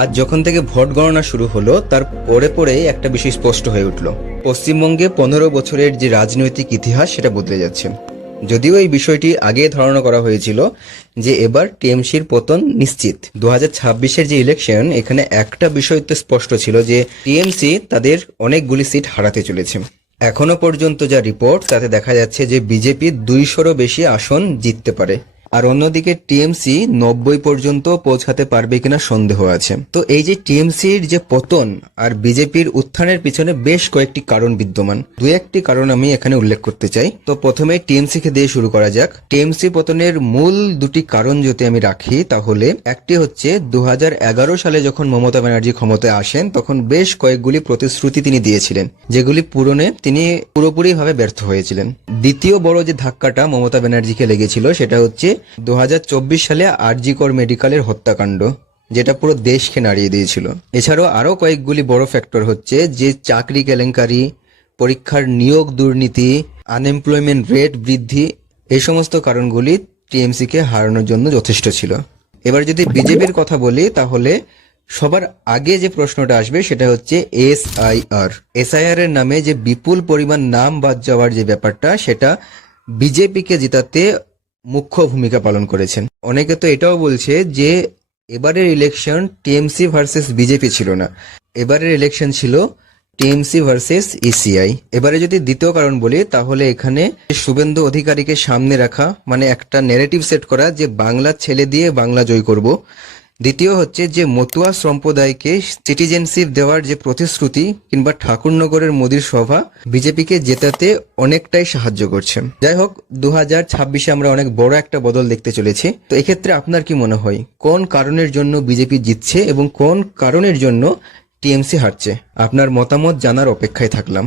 আজ যখন থেকে ভোট গণনা শুরু হলো তার পরে পরেই একটা বিষয় স্পষ্ট হয়ে উঠল। পশ্চিমবঙ্গে ১৫ বছরের যে রাজনৈতিক ইতিহাস সেটা বদলে যাচ্ছে। যদিও এই বিষয়টি আগে ধারণা করা হয়েছিল যে এবার টিএমসির পতন নিশ্চিত। ২০২৬-এর যে ইলেকশন, এখানে একটা বিষয় তো স্পষ্ট ছিল যে টিএমসি তাদের অনেকগুলি সিট হারাতে চলেছে। এখনো পর্যন্ত যা রিপোর্ট তাতে দেখা যাচ্ছে যে বিজেপি ২০০রও বেশি আসন জিততে পারে, আর অন্যদিকে টিএমসি ৯০ পর্যন্ত পৌঁছাতে পারবে কিনা সন্দেহ আছে। তো এই যে টিএমসির যে পতন আর বিজেপির উত্থানের পিছনে বেশ কয়েকটি কারণ বিদ্যমান। দু একটি কারণ আমি এখানে উল্লেখ করতে চাই। তো প্রথমে টিএমসি কে দিয়ে শুরু করা যাক। টিএমসি পতনের মূল দুটি কারণ যদি আমি রাখি, তাহলে একটি হচ্ছে ২০১১ সালে যখন মমতা ব্যানার্জি ক্ষমতায় আসেন তখন বেশ কয়েকগুলি প্রতিশ্রুতি তিনি দিয়েছিলেন, যেগুলি পূরণে তিনি পুরোপুরিভাবে ব্যর্থ হয়েছিলেন। দ্বিতীয় বড় যে ধাক্কাটা মমতা ব্যানার্জিকে লেগেছিল সেটা হচ্ছে ২০২৪ সালে আরজি কর মেডিকেলের হত্যাকাণ্ড, যেটা পুরো দেশকে নাড়িয়ে দিয়েছিল। এছাড়াও আরো কয়েকগুলি বড় ফ্যাক্টর হচ্ছে যে চাকরি কেলেঙ্কারি, পরীক্ষার নিয়োগ দুর্নীতি, আনএমপ্লয়মেন্ট রেট বৃদ্ধি, এই সমস্ত কারণগুলি টিএমসি কে হারানোর জন্য যথেষ্ট ছিল। এবার যদি বিজেপির কথা বলি, তাহলে সবার আগে যে প্রশ্নটা আসবে সেটা হচ্ছে এসআইআর এর নামে যে বিপুল পরিমাণ নাম বাদ যাওয়ার যে ব্যাপারটা, সেটা বিজেপিকে জেতাতে মুখ্য ভূমিকা পালন করেছেন। অনেকে তো এটাও বলছে যে এবারের ইলেকশন টিএমসি ভার্সেস বিজেপি ছিল না, এবারের ইলেকশন ছিল টিএমসি ভার্সেস ইসিআই। এবারে যদি দ্বিতীয় কারণ বলি, তাহলে এখানে শুভেন্দু অধিকারীকে সামনে রাখা, মানে একটা ন্যারেটিভ সেট করা যে বাংলা ছেলে দিয়ে বাংলা জয় করব। দ্বিতীয় হচ্ছে যে মতুয়া সম্প্রদায়কে সিটিজেনশিপ দেওয়ার যে প্রতিশ্রুতি, কিংবা ঠাকুরনগরের মোদির সভা বিজেপিকে জেতাতে অনেকটাই সাহায্য করছে। যাই হোক, ২০২৬-এ আমরা অনেক বড় একটা বদল দেখতে চলেছি। তো এক্ষেত্রে আপনার কি মনে হয় কোন কারণের জন্য বিজেপি জিতছে এবং কোন কারণের জন্য টিএমসি হারছে? আপনার মতামত জানার অপেক্ষায় থাকলাম।